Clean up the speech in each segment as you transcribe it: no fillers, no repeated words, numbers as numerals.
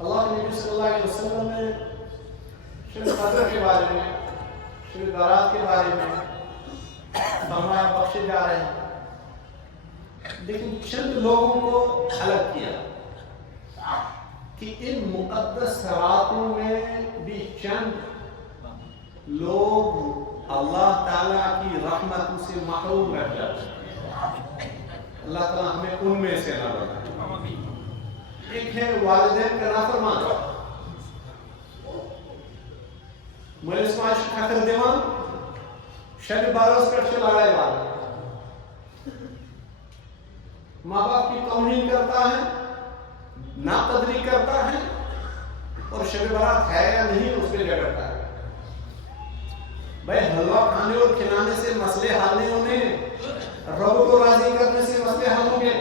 اللہ کے نبی صلی اللہ علیہ وسلم نے شب قدر کے بارے میں، شب برات کے بارے میں فرمایا بخشے جا رہے ہیں، لیکن چند لوگوں کو الگ کیا کہ ان مقدس راتوں میں بھی چند لوگ اللہ تعالیٰ کی رحمت سے محروم رہ جاتے ہیں۔ اللہ تعالیٰ ہمیں ان میں سے نہ بنائے۔ ایک ہے والدین کا نافرمان، مالس ماجہِ چھُ کھکھر دِوان، شبِ بارس پٮ۪ٹھ چھِ لڑائی والان، ماں باپ کی توہین کرتا ہے، ناقدری کرتا ہے، اور شب برات ہے یا نہیں اس پہ جھگڑتا ہے۔ بھائی حلوہ کھانے اور کھلانے سے مسئلے حل نہیں ہونے، رب کو راضی کرنے سے مسئلے حل ہوں گے۔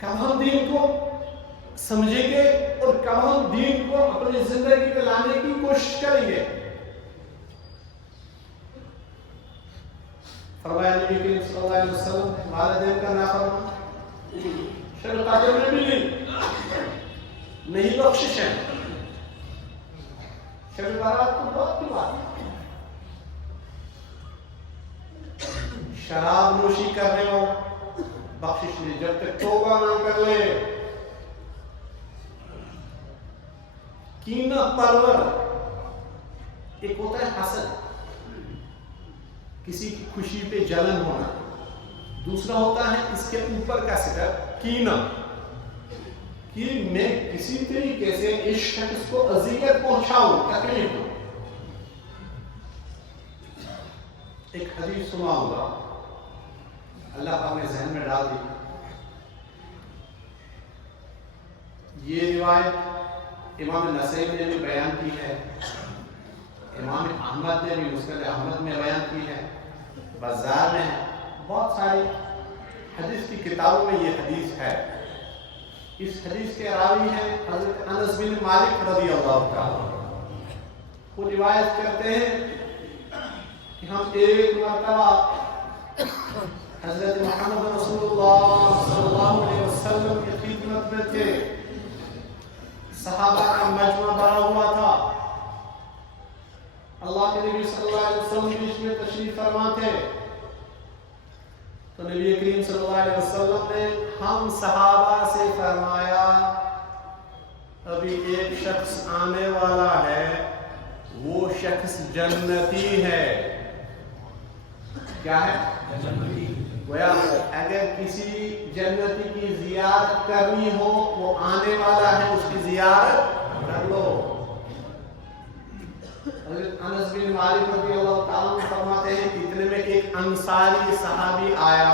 کب ہم دین کو سمجھیں گے اور کب ہم دین کو اپنی زندگی میں لانے کی کوشش کریں گے؟ فرمایا نبی کریم صلی اللہ علیہ وسلم والدین کا نافرمان شب قدر میں بھی نہیں بخشش ہے، شب برات تو بہت کی بات ہے۔ شراب نوشی کرنے والا بخشش نہیں جب تک توبہ نہ کر لے۔ کینہ پرور، ایک ہوتا ہے حسد، کسی کی خوشی پہ جلن ہونا، دوسرا ہوتا ہے اس کے اوپر کا سٹر کینہ، کہ میں کسی طریقے سے اس شخص کو اذیت پہنچاؤں، تکلیف دوں۔ ایک حدیث سنا ہوگا، اللہ پاک نے ذہن میں ڈال دی۔ یہ روایت امام نسائی نے بھی بیان کی ہے، امام احمد نے بھی مسند احمد میں بیان کی ہے، بازار میں بہت ساری حدیث کی کتابوں میں یہ حدیث ہے۔ اس حدیث کے راوی ہیں حضرت انس بن مالک رضی اللہ تعالیٰ۔ وہ روایت کرتے ہیں کہ ہم ایک مرتبہ حضرت محمد رسول اللہ صلی اللہ علیہ وسلم کی خدمت میں تھے، صحابہ کا مجمع بھرا ہوا تھا، اللہ کے نبی صلی اللہ علیہ وسلم بیچ میں تشریف فرما تھے، تو نبی کریم صلی اللہ علیہ وسلم نے ہم صحابہ سے فرمایا ابھی ایک شخص آنے والا ہے، وہ شخص جنتی ہے۔ کیا ہے؟ جنتی۔ گویا اگر کسی جنتی کی زیارت کرنی ہو، وہ آنے والا ہے، اس کی زیارت کر لو۔ حضرت انس بن مالک رضی اللہ تعالیٰ عنہ فرماتے ہیں کہ اتنے میں ایک انصاری صحابی آیا،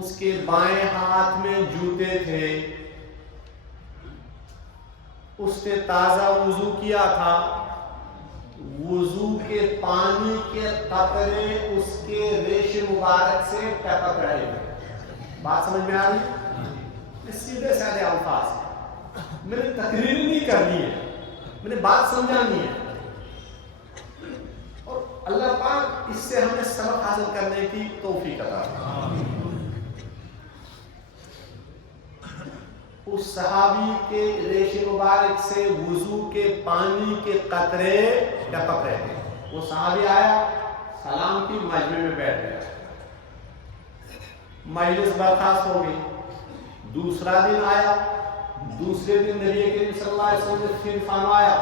اس کے بائیں ہاتھ میں جوتے تھے، اس نے تازہ وضو کیا تھا، وضو کے پانی کے قطرے اس کے ریش مبارک سے ٹپک رہے تھے۔ بات سمجھ میں آ رہی؟ سیدھے سادے الفاظ، میں نے تقریر نہیں کرنی ہے، میں نے بات سمجھانی ہے، اور اللہ پاک اس سے ہمیں سبق حاصل کرنے کی توفیق عطا فرمائے۔ اس صحابی کے ریش مبارک سے وضو کے پانی کے قطرے ٹپک رہے تھے۔ وہ صحابی آیا، سلام کی، مجمع میں بیٹھ گیا، مجلس برخاست ہو گئی۔ دوسرا دن آیا، دوسرے دن نبی کریم صلی اللہ علیہ وسلم نے پھر فرمایا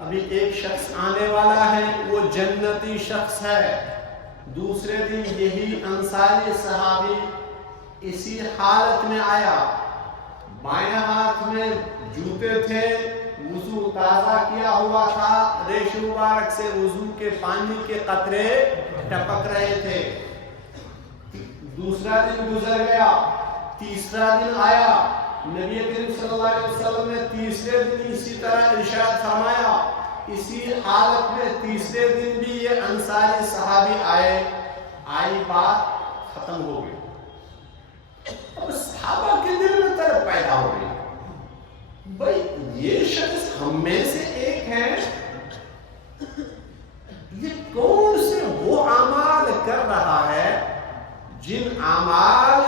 ابھی ایک شخص آنے والا ہے، وہ جنتی شخص ہے۔ دوسرے دن یہی انصاری صحابی اسی حالت میں آیا، بائیں ہاتھ میں جوتے تھے، وضو تازہ کیا ہوا تھا، ریش مبارک سے وضو کے پانی کے قطرے ٹپک رہے تھے۔ دوسرا دن گزر گیا، تیسرا دن آیا، نبی کریم صلی اللہ علیہ وسلم نے تیسرے دن اسی طرح ارشاد فرمایا، اسی حالت میں تیسرے دن بھی یہ انصاری صحابی آئی، بات ختم ہو گئی۔ اب صحابہ کے دل میں طرف پیدا ہو گئی، بھائی یہ شخص ہم میں سے ایک ہے، یہ کون سے وہ اعمال کر رہا ہے جن اعمال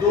2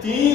3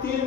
3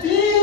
3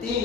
3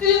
3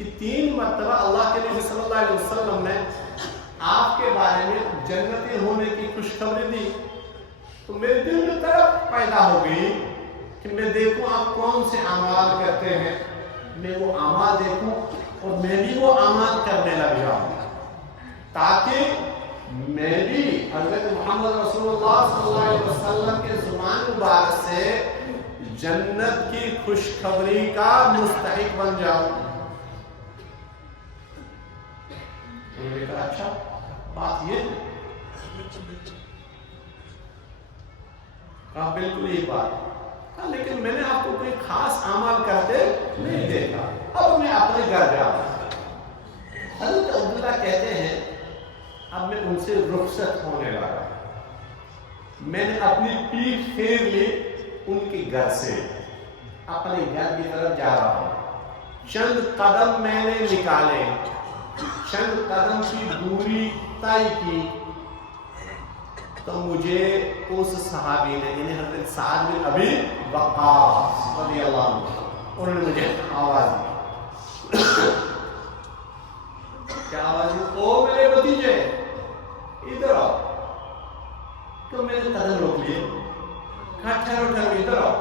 کہ 3 مرتبہ اللہ کے نبی صلی اللہ علیہ وسلم نے آپ کے بارے میں جنتی ہونے کی خوشخبری دی، تو میرے دل میں طرف پیدا ہو گئی کہ میں دیکھوں آپ کون سے اعمال کرتے ہیں، میں وہ اعمال دیکھوں اور میں بھی وہ اعمال کرنے لگ جاؤں، تاکہ میں بھی حضرت محمد رسول اللہ صلی اللہ علیہ وسلم کے زبان مبارک سے جنت کی خوشخبری کا مستحق بن جاؤں۔ انہوں نے کہا اچھا بات یہ ہے، کہا بالکل یہ بات، لیکن میں نے آپ کو کوئی خاص عمل کرتے نہیں دیکھا، اب میں اپنے گھر جاؤں۔ حضرت عبداللہ کہتے ہیں اب میں ان سے رخصت ہونے لگا، میں نے اپنی پیٹھ پھیر لی ان کے گھر سے، اپنے گھر کی طرف جا رہا ہوں، چند قدم میں نے نکالے، چند قدم کی دوری طے کی، تو مجھے اس صحابی نے، یعنی حضرت سعد بن ابی وقاص رضی اللہ عنہ، انہوں نے مجھے آواز دی، کیا آواز دی؟ او میرے بھتیجے ادھر آؤ۔ تو میں نے قدم روک لیے، کہا ٹھہرو ٹھہرو ادھر آؤ۔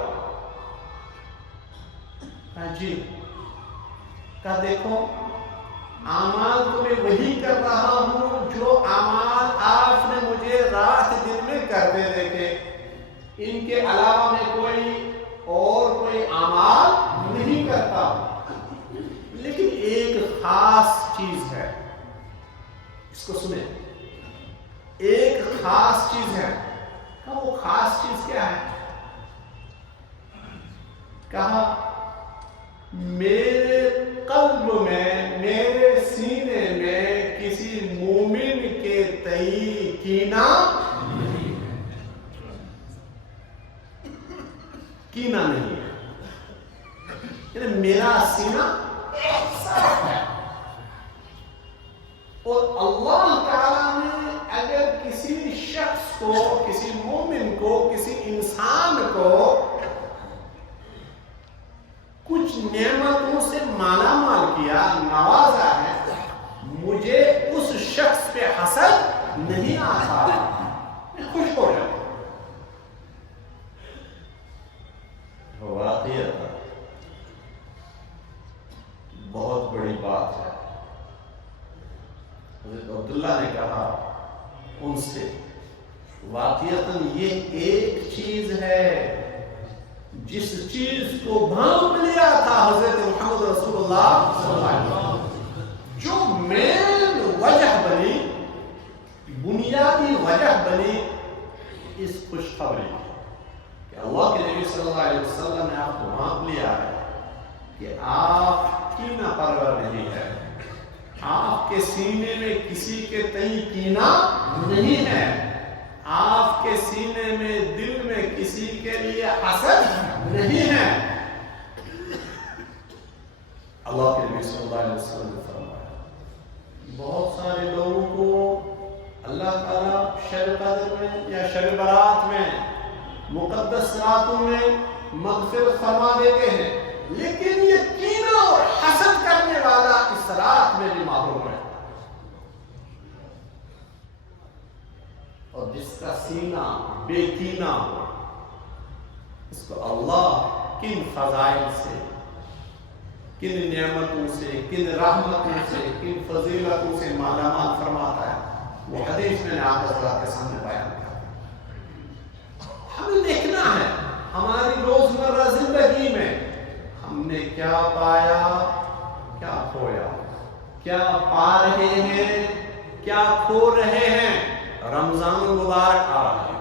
کہا جی، کہا دیکھو اعمال تو میں وہی کر رہا ہوں جو اعمال آپ نے مجھے رات دن میں کرتے دیکھے، ان کے علاوہ میں کوئی اعمال نہیں کرتا، لیکن ایک خاص چیز ہے، اس کو سنیں، ایک خاص چیز ہے۔ کہا وہ خاص چیز کیا ہے؟ کہا میرے قلب میں، میرے سینے میں کسی مومن کے تئیں کینہ نہیں ہے، یعنی میرا سینہ صاف ہے، اور اللہ تعالیٰ نے اگر کسی شخص کو، کسی مومن کو، کسی انسان کو کچھ نعمتوں سے مالا مال کیا، نوازا ہے، مجھے اس شخص پہ حسد نہیں آتا، میں خوش ہو جاتا۔ واقعیت بہت بڑی بات ہے۔ حضرت عبداللہ نے کہا ان سے، واقعتاً یہ ایک چیز ہے جس چیز کو بھانپ لیا تھا حضرت محمد رسول اللہ صلی اللہ علیہ وسلم، جو مین وجہ بنی، بنیادی وجہ بنی اس خوشخبری کہ اللہ کے نبی صلی اللہ علیہ وسلم نے آپ کو بھانپ لیا ہے کہ آپ کینہ پرور نہیں ہے، آپ کے سینے میں کسی کے تئیں کینہ نہیں ہے، آپ کے سینے میں، دل میں کسی کے لیے حسد نہیں ہے۔ اللہ کے نبی صلی اللہ علیہ وسلم نے فرمایا بہت سارے لوگوں کو اللہ تعالیٰ شب قدر میں یا شب برات میں، مقدس راتوں میں مغفرت فرما دیتے ہیں، لیکن یہ کینہ اور حسد کرنے والا اس رات میں بھی محروم ہے، اور جس کا سینہ بے کینہ ہو، اس کو اللہ کن فضائل سے، کن نعمتوں سے، کن رحمتوں سے، کن فضیلتوں سے مالا مال فرماتا ہے، وہ حدیث میں نے آپ حضرات کے سامنے بیان کیا۔ ہمیں دیکھنا ہے ہماری روزمرہ زندگی میں ہم نے کیا پایا، کیا کھویا، کیا پا رہے ہیں، کیا کھو رہے ہیں۔ رمضان المبارک آ رہا ہے،